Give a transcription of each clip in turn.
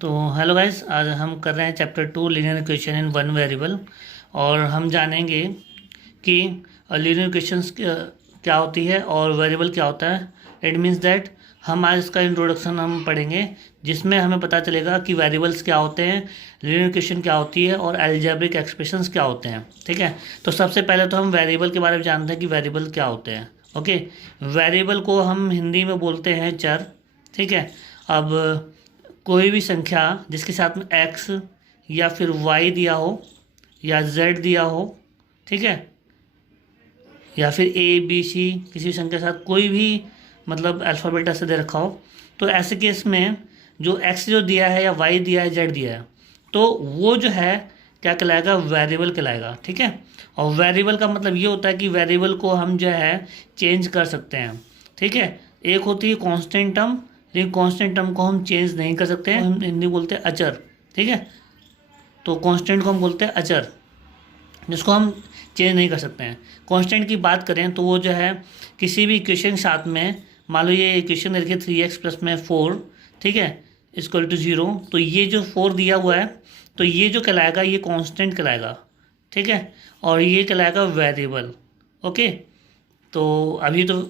तो hello guys, आज हम कर रहे हैं chapter 2 linear equation in one variable. और हम जानेंगे कि लीनियर इक्वेशंस क्या होती है और वेरिएबल क्या होता है। इट मीन्स दैट हम आज इसका इंट्रोडक्शन हम पढ़ेंगे, जिसमें हमें पता चलेगा कि वेरिएबल्स क्या होते हैं, लीनियर इक्वेशन क्या होती है और अलजेब्रिक एक्सप्रेशंस क्या होते हैं। ठीक है, तो सबसे पहले तो हम वेरिएबल के बारे में जानते हैं कि वेरिएबल क्या होते हैं। ओके, वेरिएबल को हम हिंदी में बोलते हैं चर। ठीक है, अब कोई भी संख्या जिसके साथ में x या फिर y दिया हो या z दिया हो, ठीक है, या फिर a b c किसी भी संख्या के साथ कोई भी मतलब अल्फ़ाबेट ऐसे दे रखा हो, तो ऐसे केस में जो x जो दिया है या y दिया है z दिया है, तो वो जो है क्या कहलाएगा, वेरिएबल कहलाएगा। ठीक है, और वेरिएबल का मतलब ये होता है कि वेरिएबल को हम जो है चेंज कर सकते हैं। ठीक है, एक होती है कांस्टेंट टर्म, लेकिन कांस्टेंट टर्म को हम चेंज नहीं कर सकते हैं, हम हिंदी बोलते हैं अचर। ठीक है, तो कांस्टेंट को हम बोलते हैं अचर, जिसको हम चेंज नहीं कर सकते हैं। कांस्टेंट की बात करें तो वो जो है किसी भी इक्वेशन के साथ में, मान लो ये इक्वेशन देखिए 3x प्लस में 4, ठीक है, इक्वल टू 0, तो ये जो 4 दिया हुआ है तो ये जो कहलाएगा ये कांस्टेंट कहलाएगा। ठीक है, और ये कहलाएगा वेरिएबल। ओके, तो अभी तो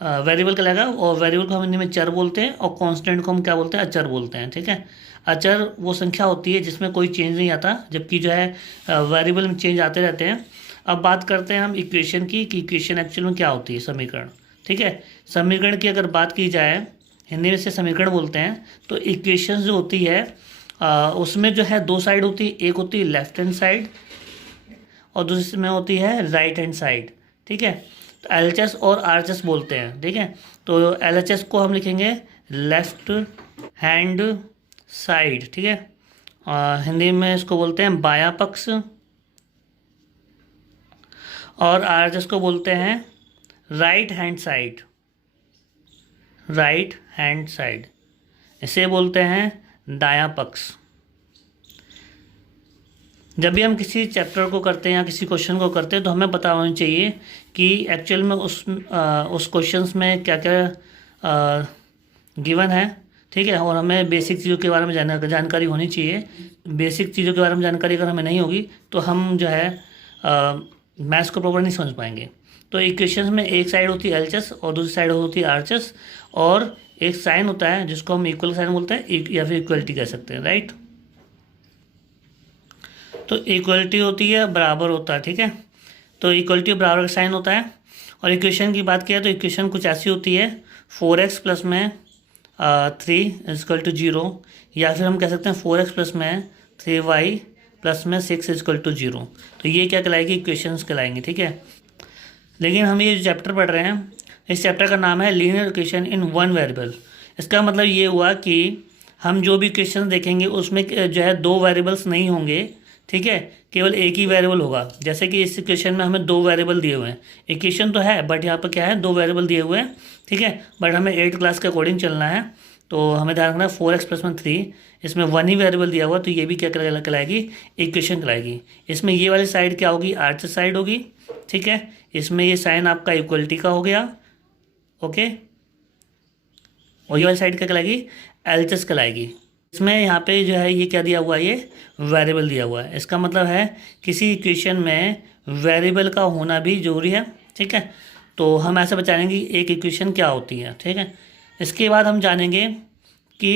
वेरिएबल कहलाएगा, और वेरिएबल को हम हिंदी में चर बोलते हैं और कांस्टेंट को हम क्या बोलते हैं, अचर बोलते हैं। ठीक है, अचर वो संख्या होती है जिसमें कोई चेंज नहीं आता, जबकि जो है वेरिएबल में चेंज आते रहते हैं। अब बात करते हैं हम इक्वेशन की कि इक्वेशन एक्चुअल में क्या होती है, समीकरण। ठीक है, समीकरण की अगर बात की जाए, हिंदी में से समीकरण बोलते हैं, तो इक्वेशन जो होती है उसमें जो है दो साइड होती है, एक होती है लेफ्ट हैंड साइड और दूसरी में होती है राइट हैंड साइड। ठीक है, तो LHS और RHS बोलते हैं। ठीक है, तो LHS को हम लिखेंगे लेफ्ट हैंड साइड। ठीक है, हिंदी में इसको बोलते हैं बायां पक्ष, और RHS को बोलते हैं right hand side. Right hand side इसे बोलते हैं दायां पक्ष। जब भी हम किसी चैप्टर को करते हैं या किसी क्वेश्चन को करते हैं तो हमें पता होना चाहिए कि एक्चुअल में उस क्वेश्चंस में क्या क्या गिवन है। ठीक है, और हमें बेसिक चीज़ों के बारे में जानकारी होनी चाहिए। बेसिक चीज़ों के बारे में जानकारी अगर हमें नहीं होगी तो हम जो है मैथ्स को प्रॉपर नहीं समझ पाएंगे। तो इक्वेशंस में एक साइड होती है LHS और दूसरी साइड होती है RHS, और एक साइन होता है जिसको हम इक्वल साइन बोलते हैं या फिर इक्वलिटी कह सकते हैं। राइट, तो इक्वलिटी होती है बराबर होता है। ठीक है, तो इक्वलिटी बराबर का साइन होता है। और इक्वेशन की बात किया तो इक्वेशन कुछ ऐसी होती है, 4x प्लस में 3 इजकल टू 0, या फिर हम कह सकते हैं 4x प्लस में 3y प्लस में 6 इजकल टू 0। तो ये क्या कहलाएगी, इक्वेशंस कहलाएंगी। ठीक है, लेकिन हम ये जो चैप्टर पढ़ रहे हैं, इस चैप्टर का नाम है linear equation in one variable. इसका मतलब ये हुआ कि हम जो भी इक्वेशन देखेंगे उसमें जो है दो वेरिएबल्स नहीं होंगे। ठीक है, केवल एक ही वेरिएबल होगा। जैसे कि इस इक्वेशन में हमें दो वेरिएबल दिए हुए हैं, इक्वेशन तो है बट यहाँ पर क्या है, दो वेरिएबल दिए हुए हैं। ठीक है, बट हमें 8th क्लास के अकॉर्डिंग चलना है, तो हमें ध्यान रखना 4x प्लस में 3, इसमें वन ही वेरिएबल दिया हुआ, तो ये भी क्या कहलाएगी, इक्वेशन कहलाएगी। इसमें ये वाली साइड क्या होगी, RHS साइड होगी। ठीक है, इसमें ये साइन आपका इक्वलिटी का हो गया। ओके, और ये वाली साइड क्या कहलाएगी, LHS कहलाएगी। इसमें यहाँ पे जो है ये क्या दिया हुआ है, ये वेरिएबल दिया हुआ है। इसका मतलब है किसी इक्वेशन में वेरिएबल का होना भी जरूरी है। ठीक है, तो हम ऐसे बचाएंगे कि एक इक्वेशन क्या होती है। ठीक है, इसके बाद हम जानेंगे कि